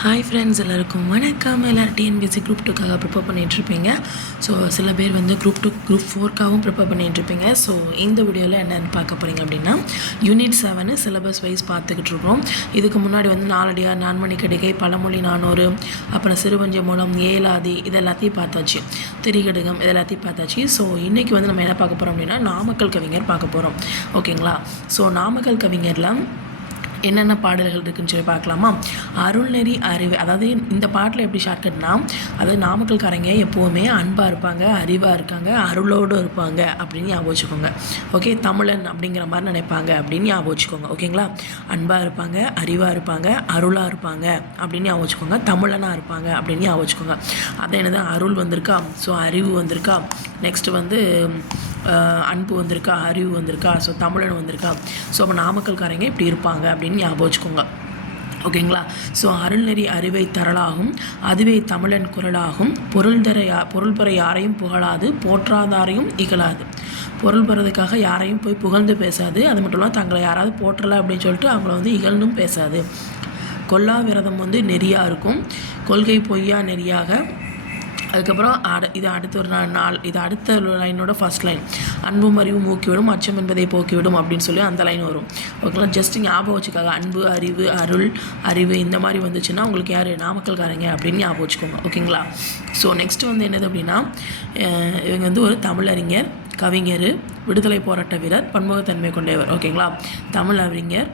Hi friends, எல்லாருக்கும் வணக்கம். எல்லோரும் டிஎன்பிஎஸ்சி குரூப் 2க்காக ப்ரிப்பேர் பண்ணிகிட்ருப்பீங்க. ஸோ சில பேர் வந்து குரூப் 2 குரூப் 4க்காகவும் ப்ரிப்பேர் பண்ணிகிட்ருப்பீங்க. ஸோ இந்த வீடியோவில் என்னென்னு பார்க்க போகிறீங்க அப்படின்னா, யூனிட் 7 சிலபஸ் வைஸ் பார்த்துக்கிட்டு இருக்கோம். இதுக்கு முன்னாடி வந்து நாலடியார், நான்மணி கடிகை, பழமொழி 400, அப்புறம் சிறுவஞ்ச மூலம், ஏலாதி, இது எல்லாத்தையும் பார்த்தாச்சு. திரிகடுகம் இது எல்லாத்தையும் பார்த்தாச்சு. ஸோ இன்றைக்கி வந்து நம்ம என்ன பார்க்க போகிறோம் அப்படின்னா, நாமக்கல் கவிஞர் பார்க்க போகிறோம். ஓகேங்களா? ஸோ நாமக்கல் கவிஞரில் என்னென்ன பாடல்கள் இருக்குதுன்னு சொல்லி பார்க்கலாமா? அருள்நெறி அறிவு, அதாவது இந்த பாட்டில் எப்படி ஷார்ட்கட்னா, அதாவது நாமக்கல்காரங்க எப்போவுமே அன்பாக இருப்பாங்க, அறிவாக இருக்காங்க, அருளோடு இருப்பாங்க அப்படின்னு ஞாபகம் வச்சுக்கோங்க. ஓகே, தமிழன் அப்படிங்கிற மாதிரி நினைப்பாங்க அப்படின்னு ஞாபகம் வச்சுக்கோங்க. ஓகேங்களா? அன்பாக இருப்பாங்க, அறிவாக இருப்பாங்க, அருளாக இருப்பாங்க அப்படின்னு ஞாபகம் வச்சுக்கோங்க. தமிழனாக இருப்பாங்க அப்படின்னு ஞாபகம் வச்சுக்கோங்க. அதை என்னதான் அருள் வந்திருக்கா, ஸோ அறிவு வந்திருக்கா, நெக்ஸ்ட்டு வந்து அன்பு வந்திருக்கா, அறிவு வந்திருக்கா, ஸோ தமிழன் வந்திருக்கா. ஸோ அப்போ நாமக்கல்காரங்க இப்படி இருப்பாங்க அப்படின்னு ஞாபகம் வச்சுக்கோங்க. ஓகேங்களா? ஸோ அருள்நெறி அறிவை தரலாகும், அதுவே தமிழன் குரலாகும், பொருள் பெற யாரையும் புகழாது, போற்றாதாரையும் இகழாது. பொருள் பெறதுக்காக யாரையும் போய் புகழ்ந்து பேசாது, அது மட்டும் இல்லாமல் தங்களை யாராவது போற்றலை அப்படின்னு சொல்லிட்டு அவங்கள வந்து இகழ்ந்தும் பேசாது. கொல்லா விரதம் வந்து நெறியாக இருக்கும், கொள்கை பொய்யா நெறியாக. அதுக்கப்புறம் இது அடுத்த ஒரு இது அடுத்த லைனோட ஃபர்ஸ்ட் லைன், அன்பும் அறிவும் ஊக்கிவிடும், அச்சம் என்பதை போக்கிவிடும் அப்படின்னு சொல்லி அந்த லைன் வரும். ஓகேங்களா? ஜஸ்ட் ஞாபகம் வச்சுக்காக, அன்பு, அறிவு, அருள், அறிவு இந்த மாதிரி வந்துச்சுன்னா உங்களுக்கு யார் நாமக்கல்காரங்க அப்படின்னு ஞாபகம் வச்சுக்கோங்க. ஓகேங்களா? ஸோ நெக்ஸ்ட்டு வந்து என்னது அப்படின்னா, இவங்க வந்து ஒரு தமிழறிஞர், கவிஞர், விடுதலை போராட்ட வீரர், பன்முகத்தன்மை கொண்டவர். ஓகேங்களா? தமிழ் அறிஞர்,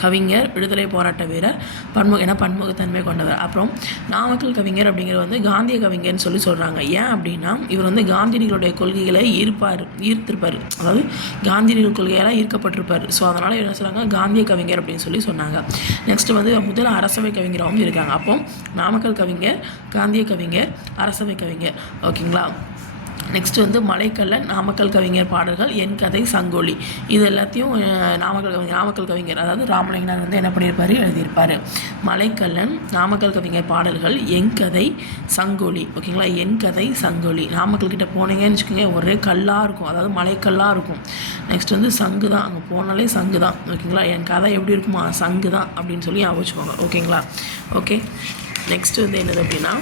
கவிஞர், விடுதலை போராட்ட வீரர், பன்முகத்தன்மை கொண்டவர். அப்புறம் நாமக்கல் கவிஞர் அப்படிங்கிற வந்து காந்திய கவிஞர்னு சொல்கிறாங்க. ஏன் அப்படின்னா, இவர் வந்து காந்தியடிகளுடைய கொள்கைகளை ஈர்த்திருப்பார், அதாவது காந்தியடிகள் கொள்கையெல்லாம் ஈர்க்கப்பட்டிருப்பார். ஸோ அதனால் என்ன சொல்கிறாங்க, காந்திய கவிஞர் அப்படின்னு சொன்னாங்க. நெக்ஸ்ட்டு வந்து முதல் அரசவை கவிஞராகவும் இருக்காங்க. அப்போ நாமக்கல் கவிஞர், காந்திய கவிஞர், அரசவை கவிஞர். ஓகேங்களா? நெக்ஸ்ட் வந்து மலைக்கல்லன், நாமக்கல் கவிஞர் பாடல்கள், என் கதை, சங்கொலி, இது எல்லாத்தையும் நாமக்கல் கவிஞர் அதாவது ராமலிங்கனார் வந்து என்ன பண்ணியிருப்பார், எழுதியிருப்பார். மலைக்கல்லன், நாமக்கல் கவிஞர் பாடல்கள், என் கதை, சங்கொலி. ஓகேங்களா? என் கதை, சங்கொலி. நாமக்கல் கிட்ட போனீங்கன்னு வச்சுக்கோங்க, ஒரே கல்லாக இருக்கும், அதாவது மலைக்கல்லாக இருக்கும். நெக்ஸ்ட் வந்து சங்கு தான், அங்கே போனாலே சங்கு தான். ஓகேங்களா? என் கதை எப்படி இருக்குமா, சங்கு தான் அப்படின்னு சொல்லி ஞாபகம். ஓகேங்களா? ஓகே, நெக்ஸ்ட் வந்து என்னது அப்படின்னா,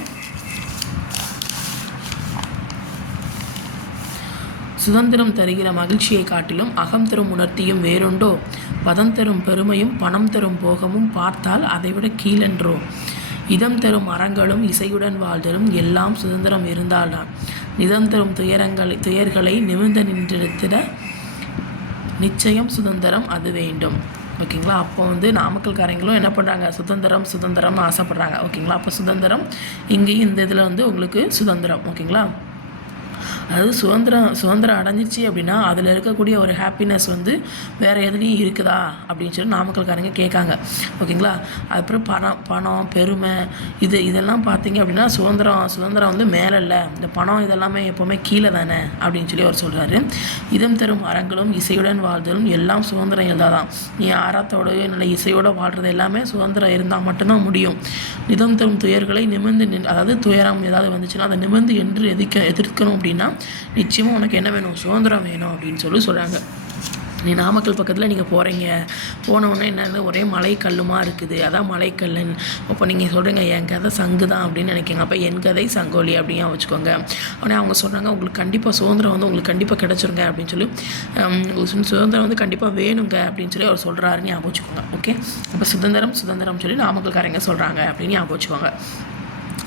சுதந்திரம் தருகிற மகிழ்ச்சியை காட்டிலும் அகம் தரும் உணர்த்தியும் வேறுண்டோ, பதம் தரும் பெருமையும் பணம் தரும் போகமும் பார்த்தால் அதைவிட கீழென்றோ, இதம் தரும் அறங்களும் இசையுடன் வாழ்தலும் எல்லாம் சுதந்திரம் இருந்தால்தான், நிதம் தரும் துயர்களை நிமிர்ந்து நின்றிருத்திட நிச்சயம் சுதந்திரம் அது வேண்டும். ஓகேங்களா? அப்போ வந்து நாமக்கல்காரங்களும் என்ன பண்ணுறாங்க, சுதந்திரம்னு ஆசைப்படுறாங்க. ஓகேங்களா? அப்போ சுதந்திரம் இங்கேயும் இந்த இதில் வந்து உங்களுக்கு சுதந்திரம். ஓகேங்களா? அதாவது சுதந்திரம் அடைஞ்சிச்சு அப்படின்னா அதில் இருக்கக்கூடிய ஒரு ஹாப்பினஸ் வந்து வேறு எதுலேயும் இருக்குதா அப்படின்னு சொல்லி நாமக்கல்காரங்க கேட்காங்க. ஓகேங்களா? அப்புறம் பணம், பெருமை, இதெல்லாம் பார்த்தீங்க அப்படின்னா சுதந்திரம் வந்து மேலே இல்லை, இந்த பணம் இதெல்லாமே எப்போவுமே கீழே தானே அப்படின்னு சொல்லி அவர் சொல்கிறாரு. இதம் தரும் அறங்களும் இசையுடன் வாழ்தலும் எல்லாம் சுதந்திரம் இருந்தால் தான். நீ ஆரத்தோட நல்ல இசையோடு வாழ்கிறது எல்லாமே சுதந்திரம் இருந்தால் மட்டும்தான் முடியும். நிதம் தரும் துயர்களை அதாவது துயரம் ஏதாவது வந்துச்சுன்னா அதை நிமிர்ந்து என்று எதிர்க்கணும் அப்படின்னா நிச்சயமாக உனக்கு என்ன வேணும், சுதந்திரம் வேணும் அப்படின்னு சொல்கிறாங்க. நீ நாமக்கல் பக்கத்தில் நீங்கள் போகிறீங்க, போனவுடனே என்னது ஒரே மலை கல்லுமா இருக்குது, அதான் மலைக்கல்லன். அப்போ நீங்கள் சொல்கிறீங்க என் கதை சங்கு தான் அப்படின்னு நினைக்கிங்க. அப்போ என் கதை சங்கோலி அப்படின்னு வச்சுக்கோங்க. ஆனால் அவங்க சொல்கிறாங்க உங்களுக்கு கண்டிப்பாக சுதந்திரம் வந்து உங்களுக்கு கண்டிப்பாக கிடச்சிருங்க அப்படின்னு சொல்லி, சுதந்திரம் வந்து கண்டிப்பாக வேணுங்க அப்படின்னு சொல்லி அவர் சொல்கிறாருன்னு ஞாபகம் வச்சுக்கோங்க. ஓகே, அப்போ சுதந்திரம் சொல்லி நாமக்கல்காரங்க சொல்கிறாங்க அப்படின்னு ஞாபகம் வச்சுக்கோங்க.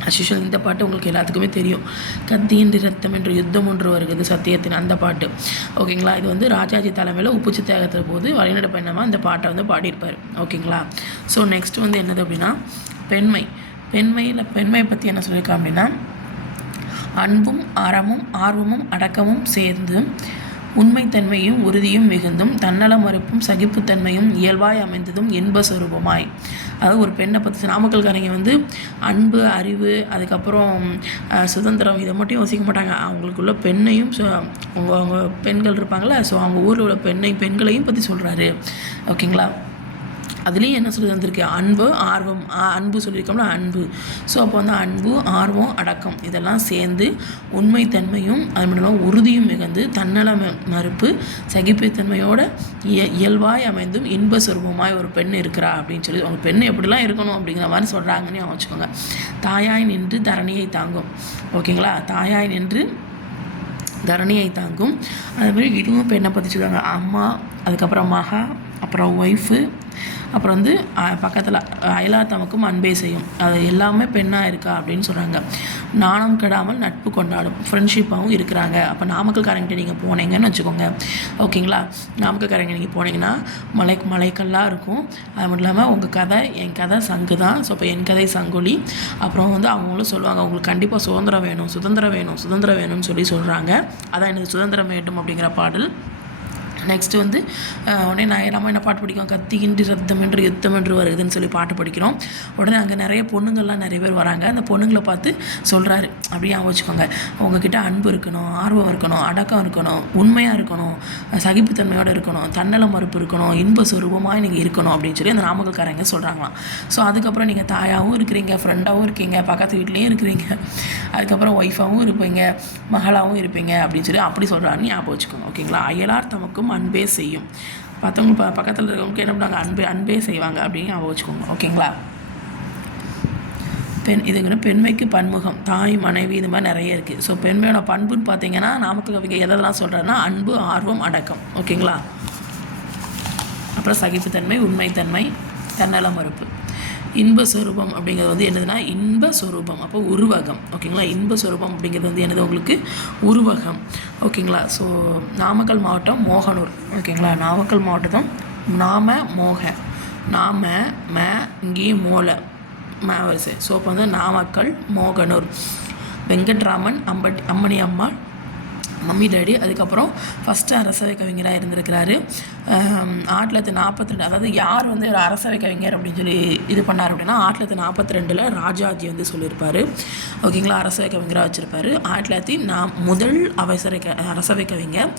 அஸ்யூஷுவல் இந்த பாட்டு உங்களுக்கு எல்லாத்துக்குமே தெரியும். கத்தியின்றி ரத்தம் என்று யுத்தம் ஒன்று வருகிறது சத்தியத்தின், அந்த பாட்டு. ஓகேங்களா? இது வந்து ராஜாஜி தலைமையில் உப்பு சத்தியாகிற போது வழிநடை பயணமாக இந்த பாட்டை வந்து பாடியிருப்பார். ஓகேங்களா? ஸோ நெக்ஸ்ட் வந்து என்னது அப்படின்னா, பெண்மையை பற்றி என்ன சொல்லியிருக்கா அப்படின்னா, அன்பும் அறமும் ஆர்வமும் அடக்கமும் சேர்ந்து உண்மைத்தன்மையும் உறுதியும் மிகுந்தும் தன்னல மறுப்பும் சகிப்புத்தன்மையும் இயல்பாய் அமைந்ததும் இன்ப சொரூபமாய். அதாவது ஒரு பெண்ணை பற்றி நாமக்கல்காரங்க வந்து அன்பு, அறிவு, அதுக்கப்புறம் சுதந்திரம் இதை மட்டும் யோசிக்க மாட்டாங்க. அவங்களுக்குள்ள பெண்ணையும் அவங்க பெண்கள் இருப்பாங்களே, ஸோ அவங்க ஊரில் உள்ள பெண்களையும் பற்றி சொல்கிறாரு. ஓகேங்களா? அதுலேயும் என்ன சொல்லி வந்திருக்கு, அன்பு ஆர்வம், அன்பு சொல்லியிருக்கோம்ல அன்பு. ஸோ அப்போ வந்து அன்பு ஆர்வம் அடக்கம் இதெல்லாம் சேர்ந்து உண்மைத்தன்மையும் அது மட்டும் இல்லாமல் உறுதியும் மிகுந்து தன்னல மறுப்பு சகிப்புத்தன்மையோட இயல்பாய் அமைந்தும் இன்ப சுரூபமாய் ஒரு பெண் இருக்கிறா அப்படின்னு சொல்லி அவங்க பெண் எப்படிலாம் இருக்கணும் அப்படிங்கிற மாதிரி சொல்கிறாங்கன்னு வச்சுக்கோங்க. தாயாய் நின்று தரணியை தாங்கும். ஓகேங்களா, தாயாய் நின்று தரணியை தாங்கும். அதுமாதிரி இதுவும் பெண்ணை பற்றி சொல்லுவாங்க. அம்மா, அதுக்கப்புறம் மகா, அப்புறம் ஒய்ஃபு, அப்புறம் வந்து பக்கத்தில் அயலார் தமக்கும் அன்பே செய்யும். அது எல்லாமே பெண்ணாக இருக்கா அப்படின்னு சொல்கிறாங்க. நாணம் கெடாமல் நட்பு கொண்டாடும், ஃப்ரெண்ட்ஷிப்பாகவும் இருக்கிறாங்க. அப்போ நாமக்கல்காரங்கிட்ட நீங்கள் போனீங்கன்னு வச்சுக்கோங்க. ஓகேங்களா, நாமக்கல்காரங்க நீங்கள் போனீங்கன்னா மலைக்கல்லாக இருக்கும். அது மட்டும் இல்லாமல் உங்கள் கதை என் கதை சங்கு தான். ஸோ இப்போ என் கதை சங்கொலி. அப்புறம் வந்து அவங்களும் சொல்லுவாங்க உங்களுக்கு கண்டிப்பாக சுதந்திரம் வேணும், சுதந்திரம் வேணும்னு சொல்கிறாங்க. அதான் எனக்கு சுதந்திரம் வேண்டும் அப்படிங்கிற பாடல். நெக்ஸ்ட்டு வந்து உடனே நம்ம என்ன பாட்டு படிக்கிறோம், கத்திகின்றி ரத்தம் என்று யுத்தம் என்று வருதுன்னு சொல்லி பாட்டு படிக்கிறோம். உடனே அங்கே நிறைய பொண்ணுங்கள்லாம் நிறைய பேர் வராங்க. அந்த பொண்ணுங்களை பார்த்து சொல்கிறாரு, அப்படியே வச்சுக்கோங்க, உங்ககிட்ட அன்பு இருக்கணும், ஆர்வம் இருக்கணும், அடக்கம் இருக்கணும், உண்மையாக இருக்கணும், சகிப்புத்தன்மையோடு இருக்கணும், தன்னல மறுப்பு இருக்கணும், இன்ப சுரூபமாக நீங்கள் இருக்கணும் அப்படின்னு சொல்லி அந்த நாமக்கல்காரங்க சொல்கிறாங்களாம். ஸோ அதுக்கப்புறம் நீங்கள் தாயாகவும் இருக்கிறீங்க, ஃப்ரெண்டாகவும் இருக்கீங்க, பக்கத்து வீட்லேயும் இருக்கிறீங்க, அதுக்கப்புறம் ஒய்ஃபாகவும் இருப்பீங்க, மகளாகவும் இருப்பீங்க அப்படின்னு சொல்லி அப்படி சொல்கிறாருன்னு ஞாபகம் வச்சுக்கோங்க. ஓகேங்களா, அயலார் தமக்கும் அன்பே செய்யும். மற்றவங்க பக்கத்தில் இருக்கவங்களுக்கு என்ன பண்ணுவாங்க, அன்பே செய்வாங்க அப்படின்னு ஞாபகம் வச்சுக்கோங்க. ஓகேங்களா, இதுக்குன்னு பெண்மைக்கு பன்முகம், தாய் மனைவி இது மாதிரி நிறைய இருக்குது. ஸோ பெண்மையோட பண்புன்னு பார்த்தீங்கன்னா நாமக்கல் கவிஞர் எதெல்லாம் சொல்கிறாருன்னா அன்பு ஆர்வம் அடக்கம். ஓகேங்களா, அப்புறம் சகிப்புத்தன்மை உண்மைத்தன்மை தன்னல மறுப்பு. இன்பஸ்வரூபம் அப்படிங்கிறது வந்து என்னதுன்னா இன்பஸ்வரூபம், அப்போ உருவகம். ஓகேங்களா, இன்பஸ்வரூபம் அப்படிங்கிறது வந்து என்னது உங்களுக்கு உருவகம். ஓகேங்களா, ஸோ நாமக்கல் மாவட்டம் மோகனூர். ஓகேங்களா, நாமக்கல் மாவட்டம் நாம இங்கேயும் வரிசை. ஸோ இப்போ வந்து நாமக்கல் மோகனூர் வெங்கட்ராமன் அம்மணி அம்மாள் மம்மி டேடி. அதுக்கப்புறம் ஃபஸ்ட்டு அரசவை கவிஞராக இருந்திருக்கிறாரு 1942. அதாவது யார் வந்து ஒரு அரசவை கவிஞர் அப்படின்னு சொல்லி இது பண்ணார் அப்படின்னா 1942 ராஜாஜி வந்து சொல்லியிருப்பார். ஓகேங்களா, அரசவை கவிஞராக வச்சுருப்பார். 1904 முதல் அரசவை கவிஞர்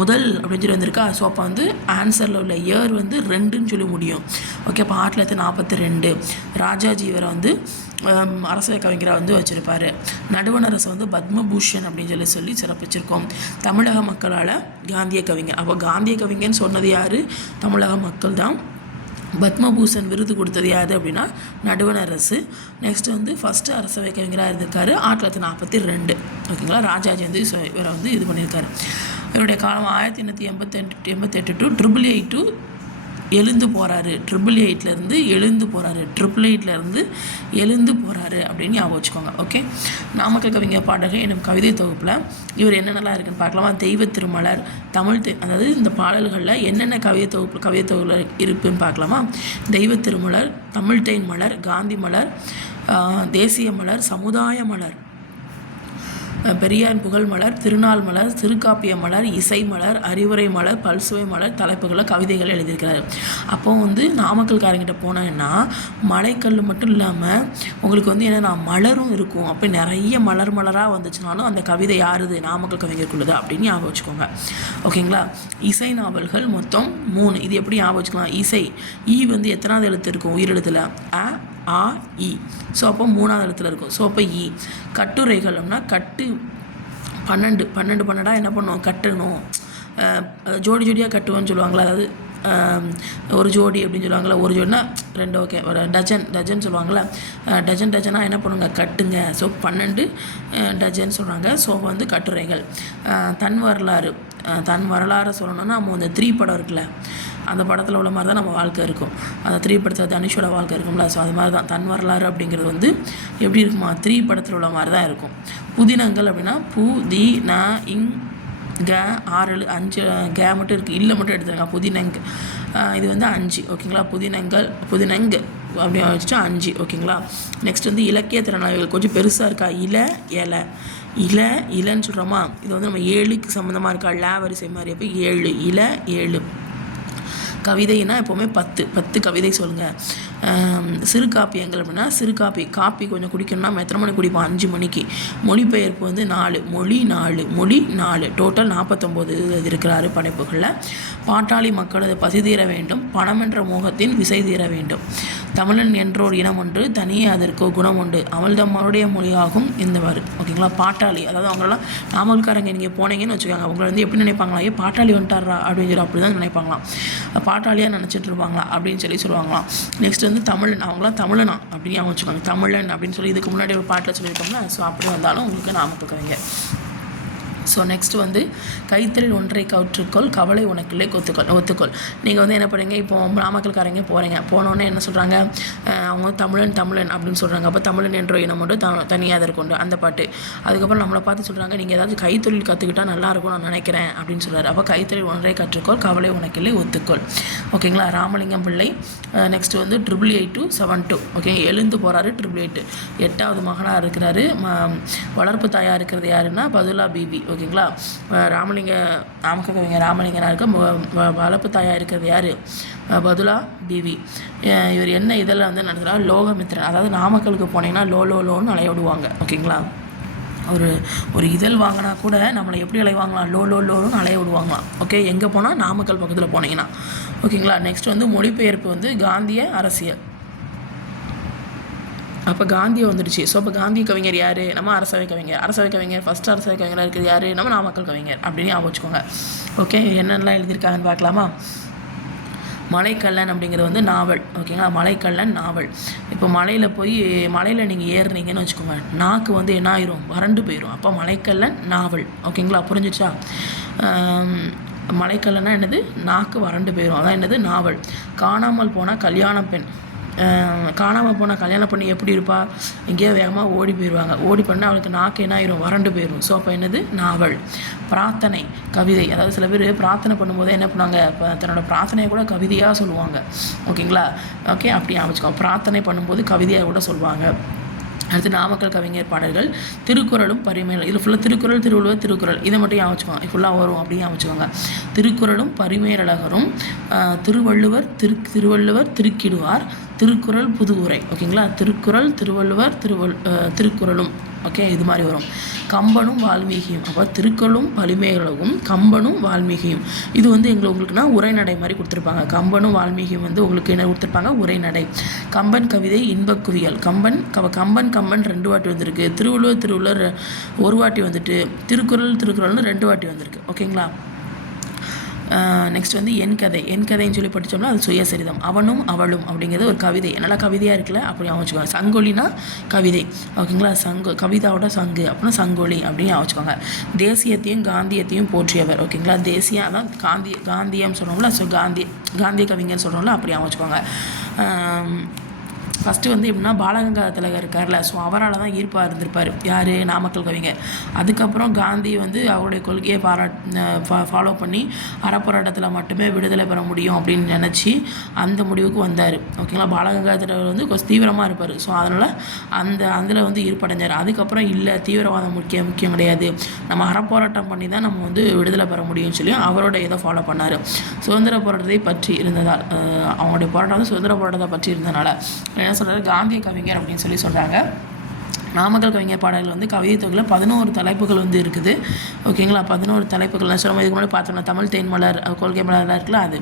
முதல் அப்படின்னு சொல்லி வந்திருக்கா. ஸோ அப்போ வந்து ஆன்சரில் உள்ள இயர் வந்து 2ன்னு சொல்லி முடியும். ஓகே, அப்போ 1942 ராஜாஜி இவரை வந்து அரசவை கவிஞராக வந்து வச்சுருப்பார். நடுவண் அரசு வந்து பத்மபூஷன் அப்படின்னு சொல்லி சிறப்பிச்சிருக்கோம். தமிழக மக்களால் காந்திய கவிஞர். அப்போ காந்திய கவிஞர்னு சொன்னது யார், தமிழக மக்கள் தான். பத்மபூஷன் விருது கொடுத்தது யார் அப்படின்னா நடுவண் அரசு. நெக்ஸ்ட் வந்து ஃபஸ்ட்டு அரசவை கவிஞராக இருந்திருக்காரு 1942. ஓகேங்களா, ராஜாஜி வந்து இவரை வந்து இது பண்ணியிருக்காரு. இவருடைய காலம் 1888 டு 888 எழுந்து போகிறாரு. 888 எழுந்து போகிறாரு அப்படின்னு ஞாபகம் வச்சுக்கோங்க. ஓகே, நாமக்கல் கவிஞர் பாடல்கள் என்னும் கவிதை தொகுப்பில் இவர் என்னென்னலாம் இருக்குன்னு பார்க்கலாமா. தெய்வ திருமலர், அதாவது இந்த பாடல்களில் என்னென்ன கவிதை தொகுப்பில் இருக்குன்னு பார்க்கலாமா. தெய்வ திருமலர், தமிழ் தேன் மலர், காந்தி மலர், தேசிய மலர், சமுதாய மலர், பெரியார் புகழ் மலர், திருநாள் மலர், சிறுகாப்பிய மலர், இசை மலர், அறிவுரை மலர், பல்சுவை மலர், தலைப்புகளை கவிதைகள் எழுதியிருக்கிறாரு. அப்போ வந்து நாமக்கல்காரங்கிட்ட போனேன்னா மலைக்கல் மட்டும் இல்லாமல் உங்களுக்கு வந்து என்னென்னா மலரும் இருக்கும். அப்போ நிறைய மலராக வந்துச்சுனாலும் அந்த கவிதை யாருது, நாமக்கல் கவிஞருக்குள்ளது அப்படின்னு ஞாபகம் வச்சுக்கோங்க. ஓகேங்களா, இசை நாவல்கள் மொத்தம் 3. இது எப்படி ஞாபகம் வச்சுக்கலாம், இசை வந்து எத்தனாவது எழுத்து இருக்கும் உயிரெழுத்தில் ஆ இ. ஸோ அப்போ 3வது இடத்துல இருக்கும். ஸோ அப்போ இ. கட்டுரைகள் அப்படின்னா கட்டு 12 என்ன பண்ணுவோம், கட்டணும், ஜோடியாக கட்டுவோன்னு சொல்லுவாங்களா. அதாவது ஒரு ஜோடி அப்படின்னு சொல்லுவாங்களா, ஒரு ஜோடினா 2. ஓகே, ஒரு டஜன் சொல்லுவாங்களா. டஜனாக என்ன பண்ணுங்க, கட்டுங்க. ஸோ 12 டஜன் சொல்கிறாங்க. ஸோ வந்து கட்டுரைகள். தன் வரலாறு சொல்லணும்னா நம்ம இந்த 3 படம் இருக்குல்ல, அந்த படத்தில் உள்ள மாதிரி தான் நம்ம வாழ்க்கை இருக்கும். அந்த 3 படத்தில் தனுஷோட வாழ்க்கை இருக்கும்ல. ஸோ அது மாதிரி தான் தன் வரலாறு அப்படிங்கிறது வந்து எப்படி இருக்குமா, 3 படத்தில் உள்ள மாதிரி தான் இருக்கும். புதினங்கள் அப்படின்னா க 6 5 கே மட்டும் இருக்குது, இல்லை மட்டும் எடுத்துருங்க. புதினங்கு இது வந்து 5. ஓகேங்களா, புதினங்கு அப்படியே வச்சுட்டு 5. ஓகேங்களா, நெக்ஸ்ட் வந்து இலக்கிய திறனாய்வுகள் கொஞ்சம் பெருசாக இருக்கா. இலன்னு சொல்கிறோமா, இது வந்து நம்ம 7க்கு சம்மந்தமாக இருக்கா, வரிசை மாதிரி. அப்போ 7 7. கவிதைனா எப்போவுமே 10 கவிதை சொல்லுங்கள். சிறு காப்பியங்கள் அப்படின்னா சிறு காப்பி கொஞ்சம் குடிக்கணும்னா எத்தனை மணி குடிப்போம்? 5 மணிக்கு. மொழிபெயர்ப்பு வந்து 4, மொழி 4, டோட்டல் 49 இருக்கிறாரு படைப்புகளில். பாட்டாளி மக்களது பசி தீர வேண்டும், பணம் என்ற மோகத்தின் விசை தீர வேண்டும், தமிழன் என்றோர் இனம் ஒன்று, தனியே அதற்கு குணம் உண்டு, அமல்தம்மாருடைய மொழியாகும் இந்தவாறு. ஓகேங்களா? பாட்டாளி, அதாவது அவங்களெல்லாம் நாமக்கல்காரங்க நீங்கள் போனீங்கன்னு வச்சுக்கோங்க, அவங்கள வந்து எப்படி நினைப்பாங்களா? பாட்டாளி வந்துட்டாரா அப்படின்னு சொல்லி அப்படி தான் நினைப்பாங்களாம். பாட்டாளியாக நினச்சிட்டு இருப்பாங்களா அப்படின்னு சொல்லி சொல்லுவாங்களாம். நெக்ஸ்ட் வந்து தமிழன், அவங்களாம் தமிழனா அப்படின்னு அவங்க வச்சுக்கோங்க. தமிழன் அப்படின்னு சொல்லி இதுக்கு முன்னாடி ஒரு பாட்டில் சொல்லியிருக்கோம்னா, ஸோ அப்படி வந்தாலும் உங்களுக்கு நாமக்கல் கவிஞர். ஸோ நெக்ஸ்ட் வந்து கைத்தறில் ஒன்றை கற்றுக்கொள், கவலை உனக்குள்ளே ஒத்துக்கொள். நீங்கள் வந்து என்ன பண்ணுறீங்க, இப்போ நாமக்கல்காரங்க போனோன்னே என்ன சொல்கிறாங்க, அவங்க தமிழன் அப்படின்னு சொல்கிறாங்க. அப்போ தமிழன் என்ற இனம் மட்டும் தனியாக அதற்கு உண்டு, அந்த பாட்டு. அதுக்கப்புறம் நம்மளை பார்த்து சொல்கிறாங்க, நீங்கள் ஏதாச்சும் கைத்தொழில் கற்றுக்கிட்டால் நல்லாயிருக்கும் நான் நினைக்கிறேன் அப்படின்னு சொல்கிறார். அப்போ கைத்தறில் ஒன்றை கற்றுக்கொள், கவலை உனக்குள்ளே ஒத்துக்கொள். ஓகேங்களா? ராமலிங்கம் பிள்ளை. நெக்ஸ்ட் வந்து 888-72. ஓகே, எழுந்து போகிறாரு 888. 8வது மகனாக இருக்கிறாரு. வளர்ப்பு தாயாக இருக்கிறது யாருன்னா பதுலா பிபி. ஓகேங்களா? நாமக்கல் கவிஞர் ராமலிங்கனாக இருக்க வளர்ப்பு தாயாக இருக்கிறது யார்? பதுலா பிவி. இவர் என்ன இதெல்லாம் வந்து நடத்துகிறார்? லோகமித்திரன். அதாவது நாமக்கலுக்கு போனீங்கன்னா லோன்னு அலையோடுவாங்க. ஓகேங்களா? ஒரு இதழ் வாங்கினா கூட நம்மளை எப்படி அலைவாங்களாம்? லோன்னு அலைய விடுவாங்களாம். ஓகே, எங்கே போனால் நாமக்கல் பக்கத்தில் போனீங்கன்னா. ஓகேங்களா? நெக்ஸ்ட் வந்து மொழிபெயர்ப்பு வந்து காந்திய அரசியல். அப்போ காந்தியை வந்துடுச்சு. ஸோ அப்போ காந்திய கவிஞர் யார்? நம்ம அரசவை கவிஞர். ஃபஸ்ட் அரசவை கவிஞராக இருக்கிறது யார்? நம்ம நாமக்கல் கவிஞர் அப்படின்னு ஞாபகம் வச்சுக்கோங்க. ஓகே, என்னென்னலாம் எழுதியிருக்காங்கன்னு பார்க்கலாமா? மலைக்கல்லன் அப்படிங்கிறது வந்து நாவல். ஓகேங்களா? மலைக்கல்லன் நாவல். இப்போ மலையில் நீங்கள் ஏறுனீங்கன்னு வச்சுக்கோங்க, நாக்கு வந்து என்ன ஆயிரும்? வறண்டு போயிடும். அப்போ மலைக்கல்லன் நாவல். ஓகேங்களா? புரிஞ்சிச்சா? மலைக்கல்லன்னா என்னது? நாக்கு வறண்டு போயிடும், அதான் என்னது? நாவல். காணாமல் போன கல்யாண பெண். கல்யாணம் பண்ணி எப்படி இருப்பா? எங்கேயோ வேகமாக ஓடி போயிடுவாங்க. ஓடி பண்ணால் அவளுக்கு நாக்கு என்ன ஆயிரும்? வறண்டு போயிடும். ஸோ அப்போ என்னது? நாவல். பிரார்த்தனை கவிதை. அதாவது சில பேர் பிரார்த்தனை பண்ணும்போதே என்ன பண்ணுவாங்க, இப்போ தன்னோட பிரார்த்தனையை கூட கவிதையாக சொல்லுவாங்க. ஓகேங்களா? ஓகே, அப்படி அமைச்சுக்கோங்க. பிரார்த்தனை பண்ணும்போது கவிதையாக கூட சொல்லுவாங்க. அடுத்து நாமக்கல் கவிஞர் பாடல்கள். திருக்குறளும் பரிமேல். இதில் ஃபுல்லாக திருக்குறள், திருக்குறள் இதை மட்டும் ஞாபகம் ஃபுல்லாக வரும் அப்படின்னு ஞாபகம். திருக்குறளும் பரிமேலழகரும், திருவள்ளுவர் திருக்கிடுவார், திருக்குறள் புது உரை. ஓகேங்களா? திருக்குறள், திருக்குறளும். ஓகே, இது மாதிரி வரும். கம்பனும் வால்மீகியும். அப்போ திருக்குறளும் பரிமேலழகும், கம்பனும் வால்மீகியும். இது வந்து உங்களுக்குன்னா உரைநடை மாதிரி கொடுத்துருப்பாங்க. கம்பனும் வால்மீகியும் வந்து உங்களுக்கு என்ன கொடுத்துருப்பாங்க? உரைநடை. கம்பன் கவிதை இன்பக்குவியல். கம்பன் 2 வாட்டி வந்திருக்கு. திருவள்ளுவர் ஒரு வாட்டி வந்துட்டு, திருக்குறள்னு 2 வாட்டி வந்திருக்கு. ஓகேங்களா? நெக்ஸ்ட் வந்து என் கதைன்னு சொல்லி படித்தோம்னா அது சுயசரிதம். அவனும் அவளும் அப்படிங்கிறது ஒரு கவிதை. நல்லா கவிதையாக இருக்குல்ல, அப்படி அமைச்சுக்கோங்க. சங்கொலினா கவிதை. ஓகேங்களா? கவிதாவோட சங்கு அப்படின்னா சங்கொலி அப்படின்னு அமைச்சுக்கோங்க. தேசியத்தையும் காந்தியத்தையும் போற்றியவர். ஓகேங்களா? தேசியம் அதான் காந்தியம் சொல்கிறோம்ல, ஸோ காந்திய கவிஞர் சொல்கிறோம்ல, அப்படி அமைச்சுக்கோங்க. ஃபஸ்ட்டு வந்து எப்படின்னா பாலகங்காதர திலகர் இருக்கார்ல, ஸோ அவரால் தான் ஈர்ப்பாக இருந்திருப்பார். யார்? நாமக்கல் கவிஞர். அதுக்கப்புறம் காந்தி வந்து அவருடைய கொள்கையை ஃபாலோ பண்ணி அறப்போராட்டத்தில் மட்டுமே விடுதலை பெற முடியும் அப்படின்னு நினச்சி அந்த முடிவுக்கு வந்தார். ஓகேங்களா? பாலகங்காதர திலகர் வந்து கொஞ்சம் தீவிரமாக இருப்பார். ஸோ அதனால் அதில் வந்து ஈர்ப்படைஞ்சார். அதுக்கப்புறம் இல்லை, தீவிரவாதம் முக்கியம் கிடையாது, நம்ம அறப்போராட்டம் பண்ணி தான் நம்ம வந்து விடுதலை பெற முடியும்னு சொல்லி அவரோட இதை ஃபாலோ பண்ணார். சுதந்திர போராட்டத்தை பற்றி இருந்ததால், அவங்களுடைய போராட்டம் வந்து சுதந்திர போராட்டத்தை பற்றி இருந்ததுனால என்ன சொல்கிறாரு? காந்திய கவிஞர் அப்படின்னு சொல்லி சொல்கிறாங்க. நாமக்கல் கவிஞர் பாடல்கள் வந்து கவிதை தொகையில் 11 தலைப்புகள் வந்து இருக்குது. ஓகேங்களா? 11 தலைப்புகள் சொல்லும்போது இதுக்கு முன்னாடி பார்த்தோம்னா தமிழ் தேன்மலர், கொள்கை மலர்லாம் இருக்குல்ல, அது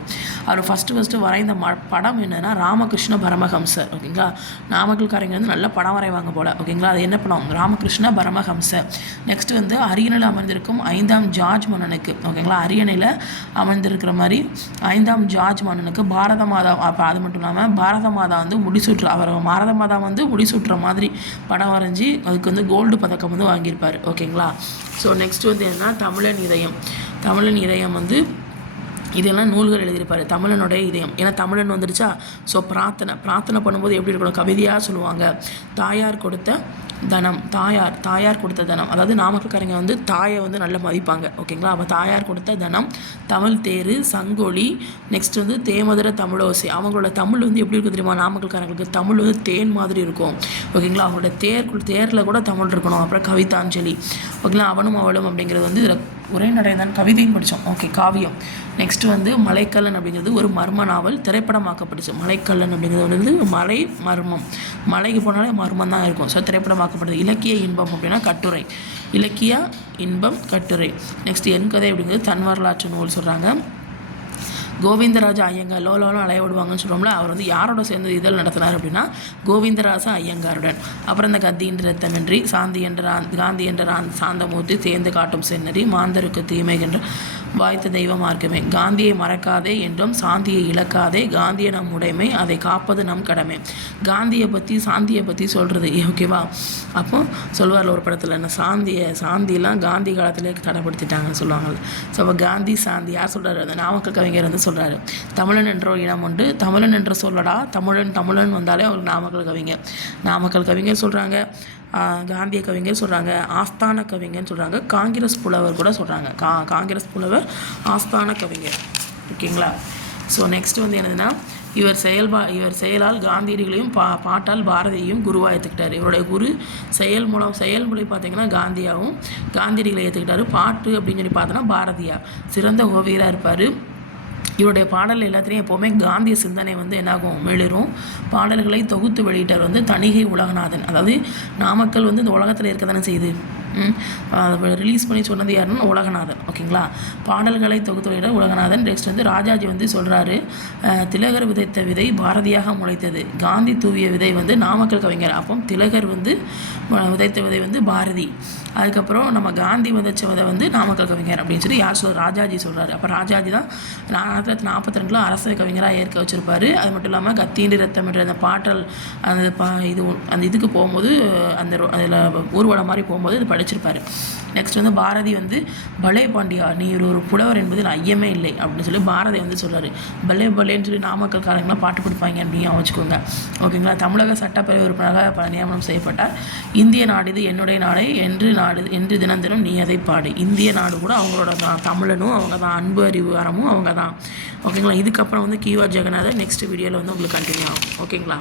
அவர் ஃபஸ்ட்டு வரைந்த படம் என்னென்னா ராமகிருஷ்ண பரமஹம்சர். ஓகேங்களா? நாமக்கல்காரங்க வந்து நல்ல படம் வரைவாங்க போல். ஓகேங்களா? அது என்ன படம்? ராமகிருஷ்ண பரமஹம்சர். நெக்ஸ்ட் வந்து அரியணையில் அமர்ந்திருக்கும் 5ஆம் ஜார்ஜ் மன்னனுக்கு. ஓகேங்களா? அரியணையில் அமர்ந்திருக்கிற மாதிரி 5ஆம் ஜார்ஜ் மன்னனுக்கு பாரத மாதா. அப்போ அது மட்டும் இல்லாமல் பாரத மாதா வந்து பாரத மாதா வந்து முடிசூட்டுற மாதிரி படம் வரைஞ்சி அதுக்கு வந்து கோல்டு பதக்கம் வந்து வாங்கியிருப்பார். ஓகேங்களா? ஸோ நெக்ஸ்ட் வந்து என்னன்னா தமிழன் இதயம் வந்து இதெல்லாம் நூல்கள் எழுதியிருப்பார். தமிழனுடைய இதயம். ஏன்னா தமிழன் வந்துடுச்சா, ஸோ பிரார்த்தனை பண்ணும்போது எப்படி இருக்கணும்? கவிதையாக சொல்லுவாங்க. தாயார் கொடுத்த தனம். அதாவது நாமக்கல்காரங்க வந்து தாயை வந்து நல்லா மதிப்பாங்க. ஓகேங்களா? அப்போ தாயார் கொடுத்த தனம், தமிழ் தேரு, சங்கொலி, நெக்ஸ்ட் வந்து தேமதுர தமிழோசை. அவங்களோட தமிழ் வந்து எப்படி இருக்கும் தெரியுமா? நாமக்கல்காரங்களுக்கு தமிழ் வந்து தேன் மாதிரி இருக்கும். ஓகேங்களா? அவங்களோட தேரில் கூட தமிழ் இருக்கணும். அப்புறம் கவிதாஞ்சலி. ஓகேங்களா? அவனும் அவளும் அப்படிங்கிறது வந்து இதில் உரைநடை தான் கவிதையும் படித்தோம். ஓகே, காவியம். நெக்ஸ்ட் வந்து மலைக்கல்லன் அப்படிங்கிறது ஒரு மர்ம நாவல் திரைப்படமாக்கப்பட்டுச்சு. மலைக்கல்லன் அப்படிங்கிறது வந்து மலை மர்மம், மலைக்கு போனாலே மர்மம் தான் இருக்கும். ஸோ திரைப்படமாக்கப்படுது. இலக்கிய இன்பம் அப்படின்னா கட்டுரை, இலக்கிய இன்பம் கட்டுரை. நெக்ஸ்ட் என் கதை அப்படிங்கிறது தன் வரலாற்று நூல் சொல்கிறாங்க. கோவிந்தராஜ ஐயங்கார் லோலாலும் அலைய விடுவாங்கன்னு சொல்கிறோம்ல, அவர் வந்து யாரோட சேர்ந்து இதழ் நடத்தினார் அப்படின்னா கோவிந்தராஜ ஐயங்காருடன். அப்புறம் இந்த கத்தியின் ரத்தமின்றி காந்தி என்ற சாந்தமூர்த்தி தேர்ந்து காட்டும் சென்னறி மாந்தருக்கு தீமை என்ற வாய்த்த தெய்வ மார்க்கமே, காந்தியை மறக்காதே என்றும் சாந்தியை இழக்காதே, காந்திய நம் உடைமை அதை காப்பது நம் கடமை. காந்தியை பற்றி சாந்தியை பற்றி சொல்கிறது. ஓகேவா? அப்போ சொல்லுவார்ல ஒரு படத்தில், என்ன சாந்தியெல்லாம் காந்தி காலத்திலே தடைப்படுத்திட்டாங்கன்னு சொல்லுவாங்க. ஸோ அப்போ காந்தி சாந்தி யார் சொல்கிறாரு? அந்த நாமக்கல் கவிஞர் வந்து சொல்கிறாரு. தமிழன் என்ற ஒரு இனம் உண்டு, தமிழன் என்ற சொல்லடா, தமிழன் வந்தாலே அவருக்கு நாமக்கல் கவிஞர் சொல்கிறாங்க. காந்திய கவிஞர் சொல்கிறாங்க, ஆஸ்தான கவிஞர்னு சொல்கிறாங்க, காங்கிரஸ் புலவர் கூட சொல்கிறாங்க. காங்கிரஸ் புலவர் ஆஸ்தான கவிஞர். ஓகேங்களா? ஸோ நெக்ஸ்ட் வந்து என்னதுன்னா, இவர் செயலால் காந்தியடிகளையும் பாட்டால் பாரதியையும் குருவாக ஏற்றுக்கிட்டார். இவருடைய குரு செயல்முறை பார்த்திங்கன்னா காந்தியாகவும், காந்தியடிகளை ஏற்றுக்கிட்டாரு. பாட்டு அப்படின்னு சொல்லி பார்த்தோன்னா பாரதியார் சிறந்த ஓவியராக இருப்பார். இவருடைய பாடல் எல்லாத்துலேயும் எப்போவுமே காந்திய சிந்தனை வந்து என்னாகும், மெளிரும். பாடல்களை தொகுத்து வெளியிட்டார் வந்து தணிகை உலகநாதன். அதாவது நாமக்கல் வந்து இந்த உலகத்தில் இருக்க தானே செய்யுது. ரிலீஸ் பண்ணி சொன்னது யாருன்னா உலகநாதன். ஓகேங்களா? பாடல்களை தொகுத்து வெளியிட உலகநாதன். நெக்ஸ்ட் வந்து ராஜாஜி வந்து சொல்கிறாரு, திலகர் விதைத்த விதை பாரதியாக முளைத்தது, காந்தி தூவிய விதை வந்து நாமக்கல் கவிஞர். அப்போ திலகர் வந்து விதைத்த விதை வந்து பாரதி, அதுக்கப்புறம் நம்ம காந்தி விதைச்ச விதை வந்து நாமக்கல் கவிஞர் அப்படின்னு சொல்லி ராஜாஜி சொல்கிறாரு. அப்போ ராஜாஜி தான் 1942 அரசு கவிஞராக ஏற்க வச்சுருப்பார். அது மட்டும் இல்லாமல் கத்தீண்டி ரத்தமின்ற அந்த பாட்டல் அந்த இதுக்கு போகும்போது அதில் ஊர்வலம் மாதிரி போகும்போது இது படிச்சிருப்பார். நெக்ஸ்ட் வந்து பாரதி வந்து பலே பாண்டியா நீ ஒரு புலவர் என்பதில் ஐயமே இல்லை அப்படின்னு சொல்லி பாரதி வந்து சொல்கிறாரு. பலேன்னு சொல்லி நாமக்கல்காரங்களாம் பாட்டு பிடிப்பாங்க அப்படின்னு வச்சுக்கோங்க. ஓகேங்களா? தமிழக சட்டப்பேரவை உறுப்பினராக நியமனம் செய்யப்பட்டார். இந்திய நாடு இது என்னுடைய நாடே என்று தினம் நீ அதை பாடு. இந்திய நாடு கூட அவங்களோட தான், தமிழனும் அவங்க தான், அன்பு அறிவு அறமும் அவங்க தான். ஓகேங்களா? இதுக்கப்புறம் வந்து கீவா ஜெகநாதன் நெக்ஸ்ட் வீடியோவில் வந்து உங்களுக்கு கண்டினியூ ஆகும். ஓகேங்களா?